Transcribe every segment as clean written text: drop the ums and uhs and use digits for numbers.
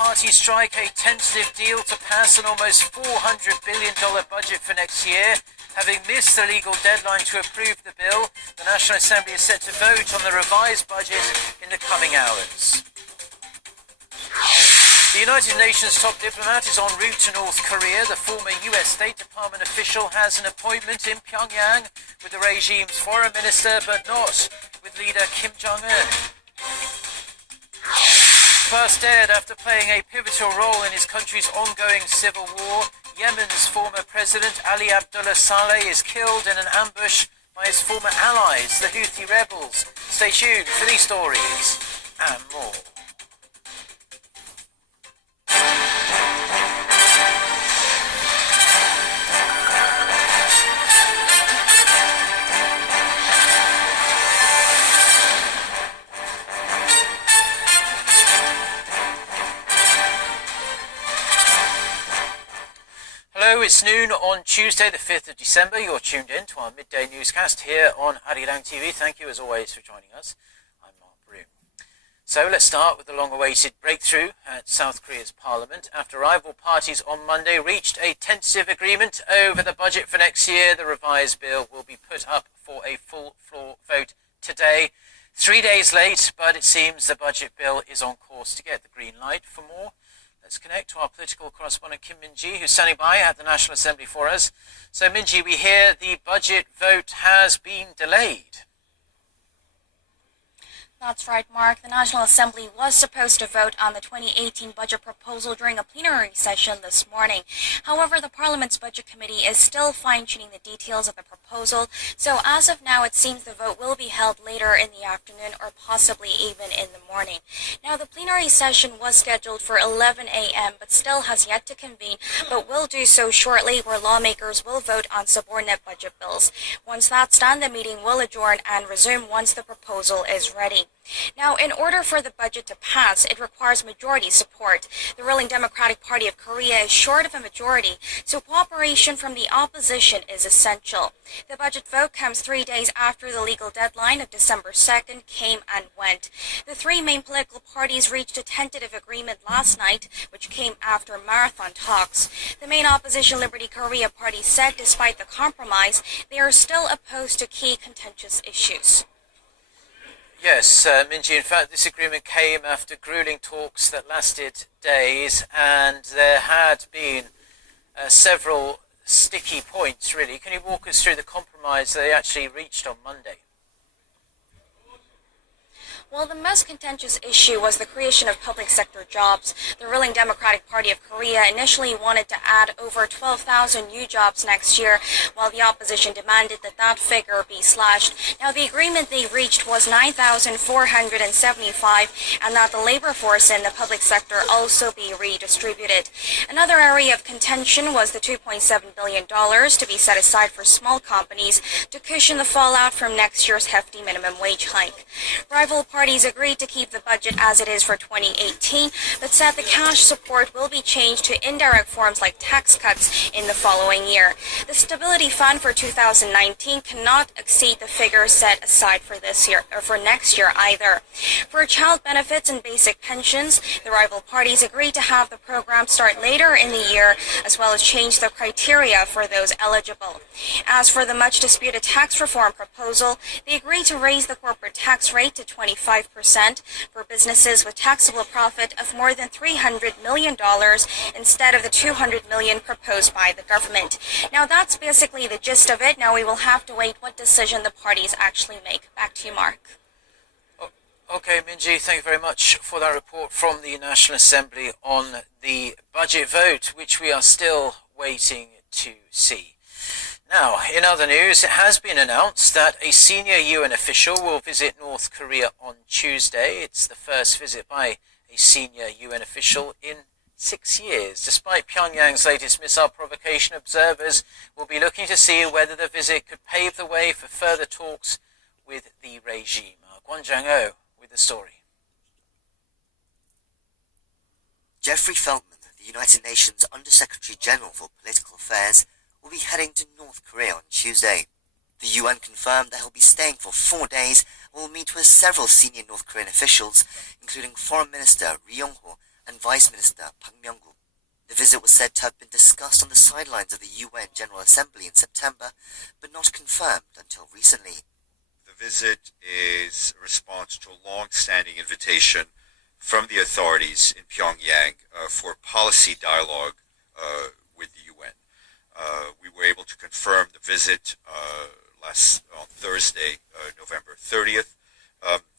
parties strike a tentative deal to pass an almost $400 billion budget for next year. Having missed the legal deadline to approve the bill, the National Assembly is set to vote on the revised budget in the coming hours. The United Nations top diplomat is en route to North Korea. The former US State Department official has an appointment in Pyongyang with the regime's foreign minister, but not with leader Kim Jong-un. First dead after playing a pivotal role in his country's ongoing civil war, Yemen's former president Ali Abdullah Saleh is killed in an ambush by his former allies, the Houthi rebels. Stay tuned for these stories and more. Hello, it's noon on Tuesday the 5th of December. You're tuned in to our midday newscast here on Arirang TV. Thank you as always for joining us. I'm Mark Broom. So let's start with the long-awaited breakthrough at South Korea's parliament. After rival parties on Monday reached a tentative agreement over the budget for next year, the revised bill will be put up for a full floor vote today. 3 days late, but it seems the budget bill is on course to get the green light. For more, let's connect to our political correspondent Kim Min-ji, who's standing by at the National Assembly for us. So Min-ji, we hear the budget vote has been delayed. That's right, Mark. The National Assembly was supposed to vote on the 2018 budget proposal during a plenary session this morning. However, the Parliament's Budget Committee is still fine-tuning the details of the proposal, so as of now it seems the vote will be held later in the afternoon or possibly even in the morning. Now, the plenary session was scheduled for 11 a.m. but still has yet to convene, but will do so shortly, where lawmakers will vote on subordinate budget bills. Once that's done, the meeting will adjourn and resume once the proposal is ready. Now, in order for the budget to pass, it requires majority support. The ruling Democratic Party of Korea is short of a majority, so cooperation from the opposition is essential. The budget vote comes 3 days after the legal deadline of December 2nd came and went. The three main political parties reached a tentative agreement last night, which came after marathon talks. The main opposition Liberty Korea party said despite the compromise, they are still opposed to key contentious issues. Yes, Min-ji, in fact, this agreement came after grueling talks that lasted days, and there had been several sticky points, really. Can you walk us through the compromise they actually reached on Monday? Well, the most contentious issue was the creation of public sector jobs. The ruling Democratic Party of Korea initially wanted to add over 12,000 new jobs next year, while the opposition demanded that that figure be slashed. Now, the agreement they reached was 9,475, and that the labor force in the public sector also be redistributed. Another area of contention was the $2.7 billion to be set aside for small companies to cushion the fallout from next year's hefty minimum wage hike. Rival parties agreed to keep the budget as it is for 2018, but said the cash support will be changed to indirect forms like tax cuts in the following year. The Stability Fund for 2019 cannot exceed the figure set aside for this year or for next year either. For child benefits and basic pensions, the rival parties agreed to have the program start later in the year, as well as change the criteria for those eligible. As for the much disputed tax reform proposal, they agreed to raise the corporate tax rate to 25% for businesses with taxable profit of more than $300 million instead of the $200 million proposed by the government. Now, that's basically the gist of it. Now we will have to wait what decision the parties actually make. Back to you, Mark. Okay, Min-ji, thank you very much for that report from the National Assembly on the budget vote, which we are still waiting to see. Now, in other news, it has been announced that a senior UN official will visit North Korea on Tuesday. It's the first visit by a senior UN official in 6 years. Despite Pyongyang's latest missile provocation, observers will be looking to see whether the visit could pave the way for further talks with the regime. Kwon Jang-oh with the story. Jeffrey Feltman, the United Nations Under-Secretary General for Political Affairs, will be heading to North Korea on Tuesday. The UN confirmed that he'll be staying for 4 days and will meet with several senior North Korean officials, including Foreign Minister Ri Yong-ho and Vice Minister Park Myung-gu. The visit was said to have been discussed on the sidelines of the UN General Assembly in September, but not confirmed until recently. The visit is a response to a long-standing invitation from the authorities in Pyongyang for policy dialogue with the UN. We were able to confirm the visit on Thursday, November 30th.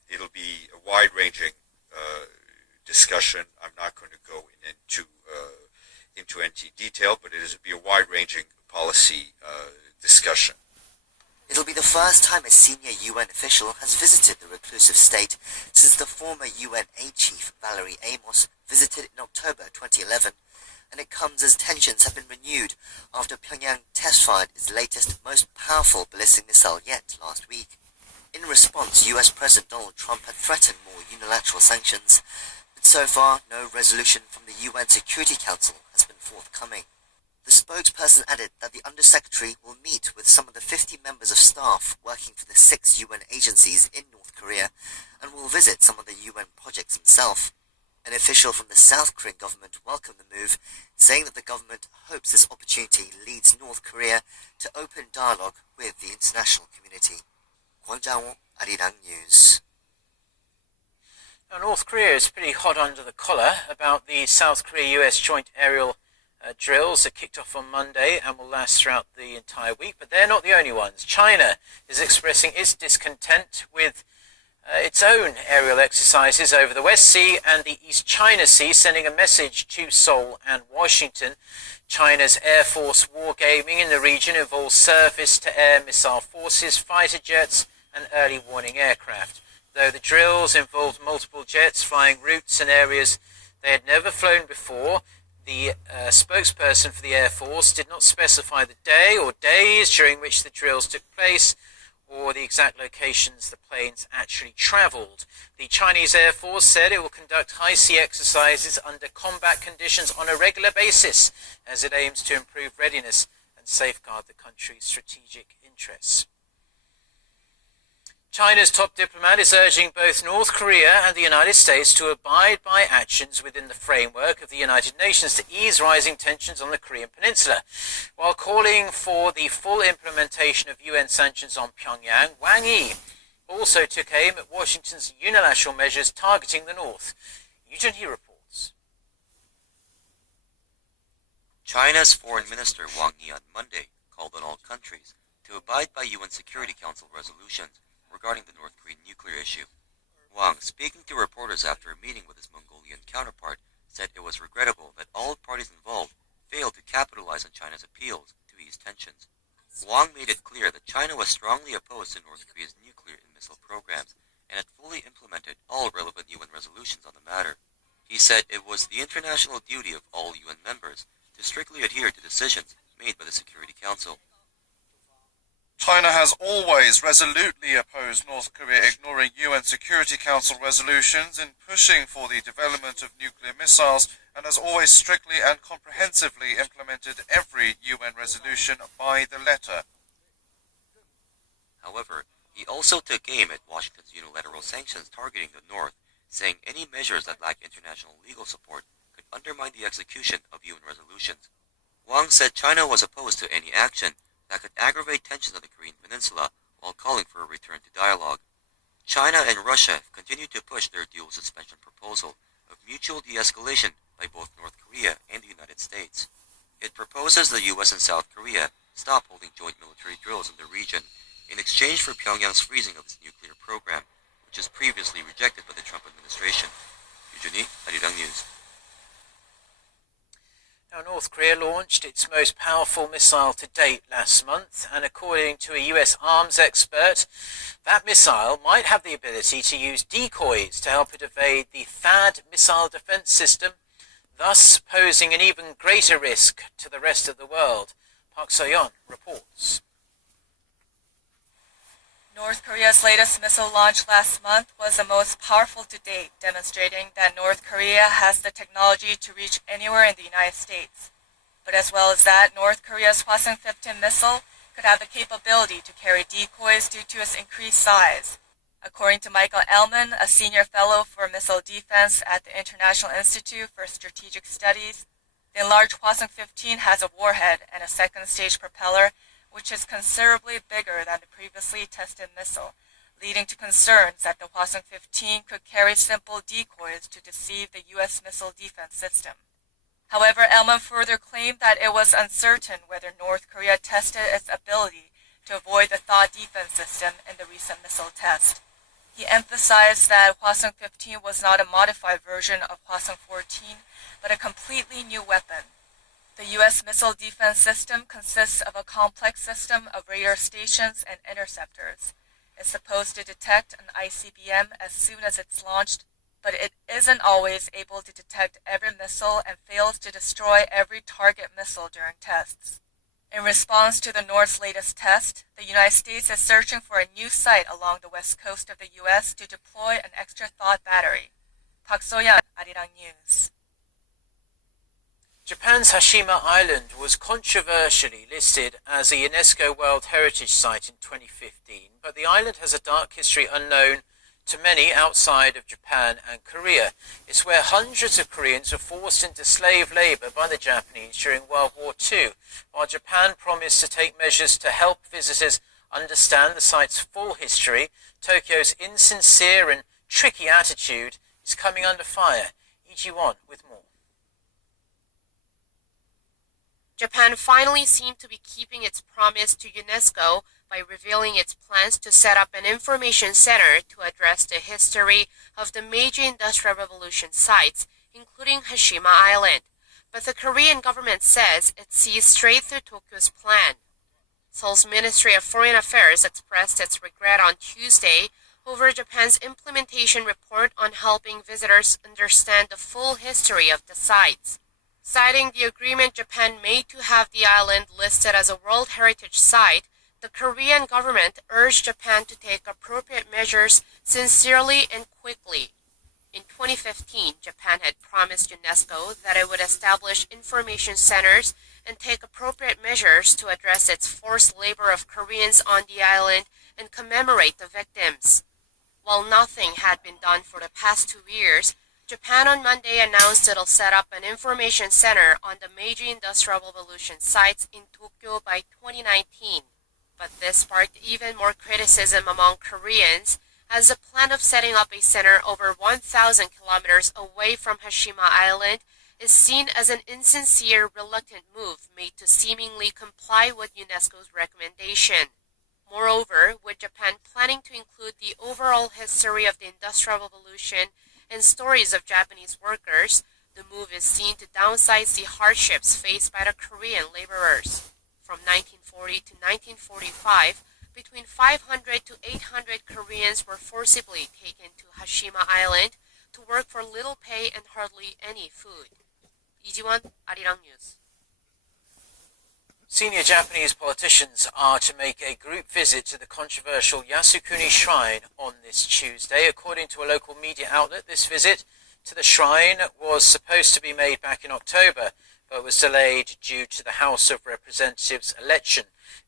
It'll be a wide-ranging discussion. I'm not going to go into any detail, but it will be a wide-ranging policy discussion. It'll be the first time a senior UN official has visited the reclusive state since the former UN aid chief Valerie Amos visited in October 2011, and it comes as tensions have been renewed after Pyongyang test-fired its latest, most powerful ballistic missile yet last week. In response, US President Donald Trump had threatened more unilateral sanctions, but so far no resolution from the UN Security Council has been forthcoming. The spokesperson added that the Undersecretary will meet with some of the 50 members of staff working for the 6 UN agencies in North Korea and will visit some of the UN projects himself. An official from the South Korean government welcomed the move, saying that the government hopes this opportunity leads North Korea to open dialogue with the international community. Kwon Jang-woo, Arirang News. Now, North Korea is pretty hot under the collar about the South Korea-US joint aerial drills that kicked off on Monday and will last throughout the entire week, but they're not the only ones. China is expressing its discontent with its own aerial exercises over the West Sea and the East China Sea, sending a message to Seoul and Washington. China's Air Force wargaming in the region involves surface-to-air missile forces, fighter jets and early warning aircraft. Though the drills involved multiple jets flying routes and areas they had never flown before, the spokesperson for the Air Force did not specify the day or days during which the drills took place or the exact locations the planes actually travelled. The Chinese Air Force said it will conduct high-sea exercises under combat conditions on a regular basis as it aims to improve readiness and safeguard the country's strategic interests. China's top diplomat is urging both North Korea and the United States to abide by actions within the framework of the United Nations to ease rising tensions on the Korean Peninsula. While calling for the full implementation of UN sanctions on Pyongyang, Wang Yi also took aim at Washington's unilateral measures targeting the North. Eugene He reports. China's Foreign Minister Wang Yi on Monday called on all countries to abide by UN Security Council resolutions regarding the North Korean nuclear issue. Wang, speaking to reporters after a meeting with his Mongolian counterpart, said it was regrettable that all parties involved failed to capitalize on China's appeals to ease tensions. Wang made it clear that China was strongly opposed to North Korea's nuclear and missile programs and had fully implemented all relevant UN resolutions on the matter. He said it was the international duty of all UN members to strictly adhere to decisions made by the Security Council. China has always resolutely opposed North Korea ignoring UN Security Council resolutions in pushing for the development of nuclear missiles and has always strictly and comprehensively implemented every UN resolution by the letter. However, he also took aim at Washington's unilateral sanctions targeting the North, saying any measures that lack international legal support could undermine the execution of UN resolutions. Wang said China was opposed to any action that could aggravate tensions on the Korean Peninsula while calling for a return to dialogue. China and Russia have continued to push their dual suspension proposal of mutual de-escalation by both North Korea and the United States. It proposes the US and South Korea stop holding joint military drills in the region in exchange for Pyongyang's freezing of its nuclear program, which was previously rejected by the Trump administration. Eugene, Arirang News. Now, North Korea launched its most powerful missile to date last month, and according to a US arms expert, that missile might have the ability to use decoys to help it evade the THAAD missile defense system, thus posing an even greater risk to the rest of the world. Park So-yeon reports. North Korea's latest missile launch last month was the most powerful to date, demonstrating that North Korea has the technology to reach anywhere in the United States. But as well as that, North Korea's Hwasong-15 missile could have the capability to carry decoys due to its increased size. According to Michael Ellman, a senior fellow for missile defense at the International Institute for Strategic Studies, the enlarged Hwasong-15 has a warhead and a second-stage propeller, which is considerably bigger than the previously tested missile, leading to concerns that the Hwasong-15 could carry simple decoys to deceive the U.S. missile defense system. However, Ellman further claimed that it was uncertain whether North Korea tested its ability to avoid the THAAD defense system in the recent missile test. He emphasized that Hwasong-15 was not a modified version of Hwasong-14, but a completely new weapon. The U.S. missile defense system consists of a complex system of radar stations and interceptors. It's supposed to detect an ICBM as soon as it's launched, but it isn't always able to detect every missile and fails to destroy every target missile during tests. In response to the North's latest test, the United States is searching for a new site along the west coast of the U.S. to deploy an extra THAAD battery. Park So-yeon, Arirang News. Japan's Hashima Island was controversially listed as a UNESCO World Heritage Site in 2015, but the island has a dark history unknown to many outside of Japan and Korea. It's where hundreds of Koreans were forced into slave labor by the Japanese during World War II, while Japan promised to take measures to help visitors understand the site's full history. Tokyo's insincere and tricky attitude is coming under fire. Lee Ji-won with more. Japan finally seemed to be keeping its promise to UNESCO by revealing its plans to set up an information center to address the history of the Meiji Industrial Revolution sites, including Hashima Island. But the Korean government says it sees straight through Tokyo's plan. Seoul's Ministry of Foreign Affairs expressed its regret on Tuesday over Japan's implementation report on helping visitors understand the full history of the sites. Citing the agreement Japan made to have the island listed as a World Heritage Site, the Korean government urged Japan to take appropriate measures sincerely and quickly. In 2015, Japan had promised UNESCO that it would establish information centers and take appropriate measures to address its forced labor of Koreans on the island and commemorate the victims. While nothing had been done for the past 2 years, Japan on Monday announced it'll set up an information center on the Meiji Industrial Revolution sites in Tokyo by 2019. But this sparked even more criticism among Koreans, as the plan of setting up a center over 1,000 kilometers away from Hashima Island is seen as an insincere, reluctant move made to seemingly comply with UNESCO's recommendation. Moreover, with Japan planning to include the overall history of the Industrial Revolution and stories of Japanese workers, the move is seen to downsize the hardships faced by the Korean laborers. From 1940 to 1945, between 500 to 800 Koreans were forcibly taken to Hashima Island to work for little pay and hardly any food. Lee Ji-won, Arirang News. Senior Japanese politicians are to make a group visit to the controversial Yasukuni Shrine on this Tuesday. According to a local media outlet, this visit to the shrine was supposed to be made back in October, but was delayed due to the House of Representatives election.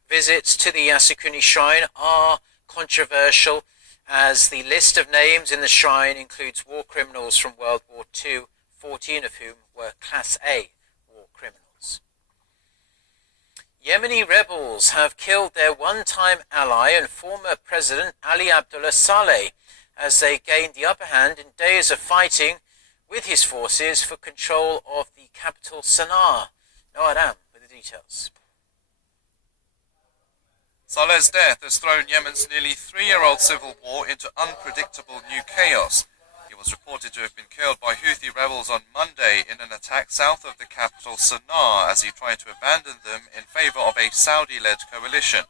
Visits to the Yasukuni Shrine are controversial, as the list of names in the shrine includes war criminals from World War II, 14 of whom were Class A war criminals. Yemeni rebels have killed their one-time ally and former President Ali Abdullah Saleh as they gained the upper hand in days of fighting with his forces for control of the capital Sana'a. Noah Ram with the details. Saleh's death has thrown Yemen's nearly 3-year-old civil war into unpredictable new chaos. He was reported to have been killed by Houthi rebels on Monday in an attack south of the capital Sana'a as he tried to abandon them in favor of a Saudi-led coalition.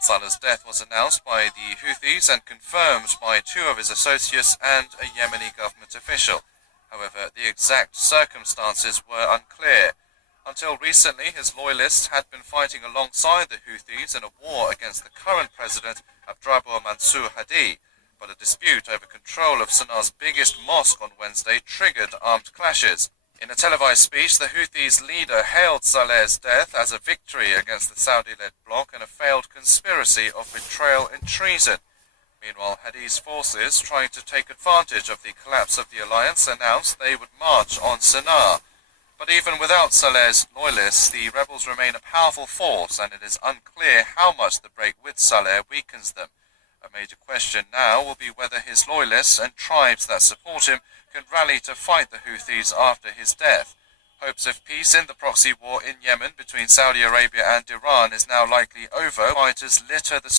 Saleh's death was announced by the Houthis and confirmed by 2 of his associates and a Yemeni government official. However, the exact circumstances were unclear. Until recently, his loyalists had been fighting alongside the Houthis in a war against the current president, Abdrabbuh Mansur Hadi, but a dispute over control of Sana'a's biggest mosque on Wednesday triggered armed clashes. In a televised speech, the Houthis' leader hailed Saleh's death as a victory against the Saudi-led bloc and a failed conspiracy of betrayal and treason. Meanwhile, Hadi's forces, trying to take advantage of the collapse of the alliance, announced they would march on Sana'a. But even without Saleh's loyalists, the rebels remain a powerful force, and it is unclear how much the break with Saleh weakens them. A major question now will be whether his loyalists and tribes that support him can rally to fight the Houthis after his death. Hopes of peace in the proxy war in Yemen between Saudi Arabia and Iran is now likely over. Fighters litter the